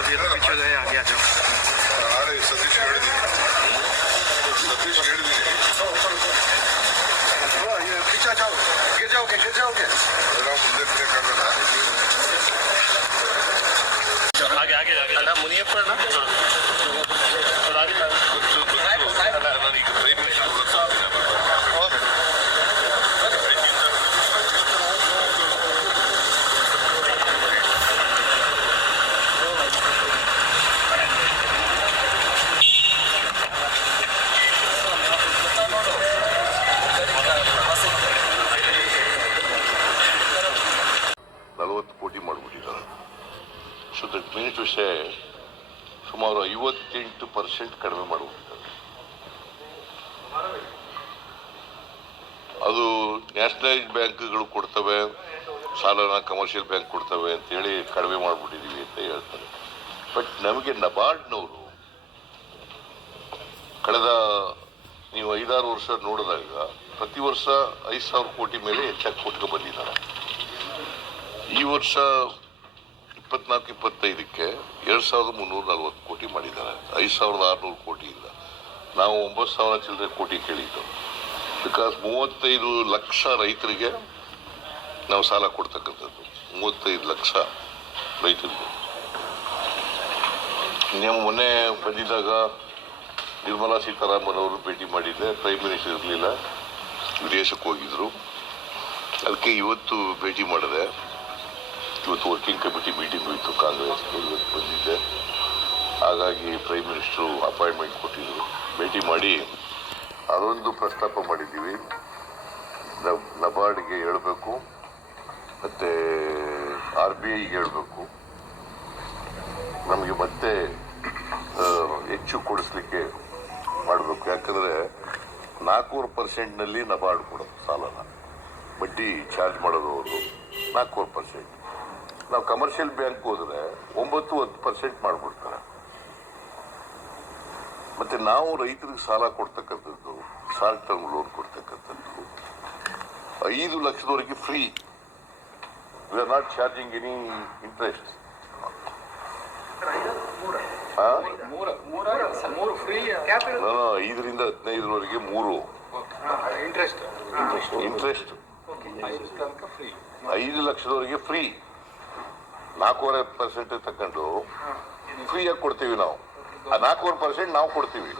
तभी तो पीछे गए आगे आ जाओ अरे सतीश गढ़ जी सतीश गढ़ जी वाह ये पीछे जाओ गिर जाओगे गिर जाओगे राम मंदिर देखा ಸೇ ಸುಮಾರು ಐವತ್ತೆಂಟು ಪರ್ಸೆಂಟ್ ಕಡಿಮೆ ಮಾಡುವಂಥದ್ದು. ಅದು ನ್ಯಾಷನಲೈಸ್ ಬ್ಯಾಂಕ್ಗಳು ಕೊಡ್ತವೆ, ಸಾಲನ ಕಮರ್ಷಿಯಲ್ ಬ್ಯಾಂಕ್ ಕೊಡ್ತವೆ ಅಂತೇಳಿ ಕಡಿಮೆ ಮಾಡಿಬಿಟ್ಟಿದೀವಿ ಅಂತ ಹೇಳ್ತಾರೆ. ಬಟ್ ನಮಗೆ ನಬಾರ್ಡ್ನವರು ಕಳೆದ ನೀವು ಐದಾರು ವರ್ಷ ನೋಡಿದಾಗ ಪ್ರತಿ ವರ್ಷ ಐದು ಸಾವಿರ ಕೋಟಿ ಮೇಲೆ ಹೆಚ್ಚಾಗಿ ಕೊಟ್ಟು ಬಂದಿದ್ದಾರೆ. ಈ ವರ್ಷ ಇಪ್ಪತ್ನಾಲ್ಕು, ಇಪ್ಪತ್ತೈದಕ್ಕೆ ಎರಡು ಸಾವಿರದ ಮುನ್ನೂರ ನಲ್ವತ್ತು ಕೋಟಿ ಮಾಡಿದ್ದಾರೆ. ಐದು ಸಾವಿರದ ಆರುನೂರು ಕೋಟಿಯಿಂದ. ನಾವು ಒಂಬತ್ತು ಸಾವಿರ ಚಿಲ್ಲರೆ ಕೋಟಿ ಕೇಳಿದ್ದು. ಬಿಕಾಸ್ ಮೂವತ್ತೈದು ಲಕ್ಷ ರೈತರಿಗೆ ನಾವು ಸಾಲ ಕೊಡ್ತಕ್ಕಂಥದ್ದು. ಮೂವತ್ತೈದು ಲಕ್ಷ ರೈತರಿಗೆ. ನಿಮ್ಮ ಮೊನ್ನೆ ಬಂದಿದ್ದಾಗ ನಿರ್ಮಲಾ ಸೀತಾರಾಮನ್ ಅವರು ಭೇಟಿ ಮಾಡಿದ್ದೆ. ಪ್ರೈಮ್ ಮಿನಿಸ್ಟರ್ ಇರಲಿಲ್ಲ. ವಿದೇಶಕ್ಕೆ ಹೋಗಿದ್ರು. ಅದಕ್ಕೆ ಇವತ್ತು ಭೇಟಿ ಮಾಡಿದೆ. ಇವತ್ತು ವರ್ಕಿಂಗ್ ಕಮಿಟಿ ಮೀಟಿಂಗ್ ಹೋಯಿತು ಕಾಂಗ್ರೆಸ್ ಇವತ್ತು ಬಂದಿದ್ದೆ ಹಾಗಾಗಿ ಪ್ರೈಮ್ ಮಿನಿಸ್ಟ್ರು ಅಪಾಯಿಂಟ್ಮೆಂಟ್ ಕೊಟ್ಟಿದ್ರು. ಭೇಟಿ ಮಾಡಿ ಅದೊಂದು ಪ್ರಸ್ತಾಪ ಮಾಡಿದ್ದೀವಿ. ನಬಾರ್ಡ್ಗೆ ಹೇಳಬೇಕು, ಮತ್ತು ಆರ್ ಬಿ ಐಗೆ ಹೇಳಬೇಕು. ನಮಗೆ ಮತ್ತೆ ಹೆಚ್ಚು ಕೊಡಿಸ್ಲಿಕ್ಕೆ ಮಾಡಬೇಕು. ಯಾಕಂದರೆ ನಾಲ್ಕೂವರೆ ಪರ್ಸೆಂಟ್ನಲ್ಲಿ ನಬಾರ್ಡ್ ಕೊಡೋದು ಸಾಲನ. ಬಡ್ಡಿ ಚಾರ್ಜ್ ಮಾಡೋದು ಅವರು ನಾಲ್ಕೂವರೆ ಪರ್ಸೆಂಟ್. ನಾವು ಕಮರ್ಷಿಯಲ್ ಬ್ಯಾಂಕ್ ಹೋದ್ರೆ ಒಂಬತ್ತು ಹತ್ತು ಪರ್ಸೆಂಟ್ ಮಾಡಿಬಿಡ್ತಾರೆ. ಮತ್ತೆ ನಾವು ರೈತರಿಗೆ ಸಾಲ ಕೊಡ್ತಕ್ಕಂಥದ್ದು ಶಾರ್ಟ್ ಟರ್ಮ್ ಲೋನ್ ಕೊಡ್ತಕ್ಕಂಥದ್ದು ಐದು ಲಕ್ಷದವರೆಗೆ free we are not charging any interest ಐದರಿಂದ ಹದಿನೈದರವರೆಗೆ ಮೂರು. ಇಂಟ್ರೆಸ್ಟ್ ಇಂಟ್ರೆಸ್ಟ್ ಐದು ಲಕ್ಷದವರೆಗೆ ಫ್ರೀ ನಾಲ್ಕೂವರೆ ಪರ್ಸೆಂಟ್ ತಕೊಂಡು ಫ್ರೀಯಾಗಿ ಕೊಡ್ತೀವಿ ನಾವು. ಆ ನಾಲ್ಕೂವರೆ ಪರ್ಸೆಂಟ್ ನಾವು ಕೊಡ್ತೀವಿ.